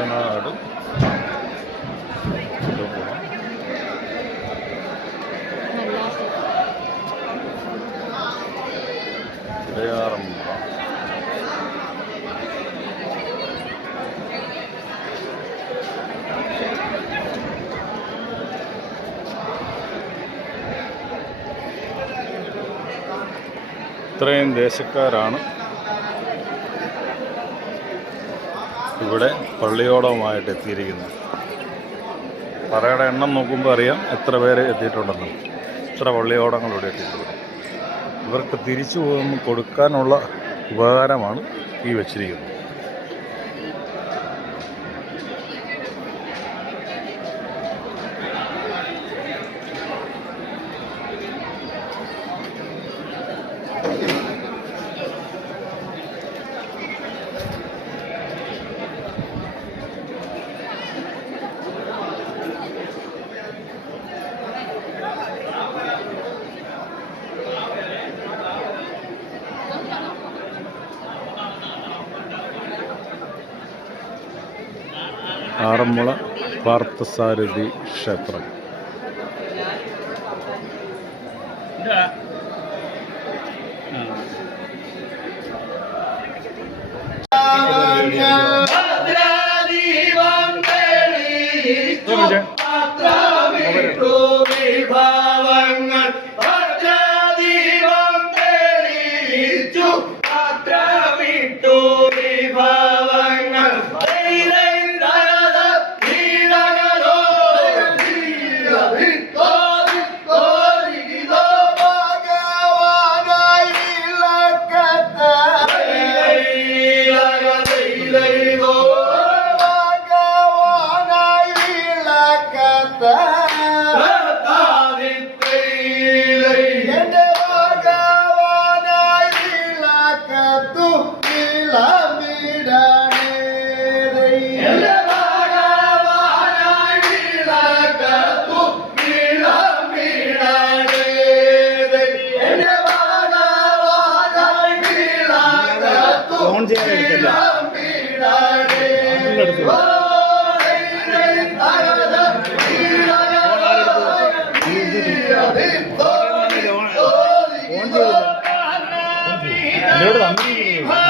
കുട്ടനാട് ഇടയാറമ്പ ഇത്രയും ദേശക്കാരാണ് ഇവിടെ പള്ളിയോടവുമായിട്ട് എത്തിയിരിക്കുന്നത്. പറയുടെ എണ്ണം നോക്കുമ്പോൾ അറിയാം എത്ര പേര് എത്തിയിട്ടുണ്ടെന്ന്. ഇത്ര പള്ളിയോടങ്ങൾ ഇവിടെ എത്തിയിട്ടുണ്ട്. ഇവർക്ക് തിരിച്ചു പോകുമ്പോൾ കൊടുക്കാനുള്ള ഉപകാരമാണ് ഈ വച്ചിരിക്കുന്നത്. ആറന്മുള പാർത്ഥസാരഥി ക്ഷേത്രം.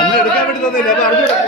അന്ന് എടുക്കാൻ വേണ്ടി തന്നില്ല.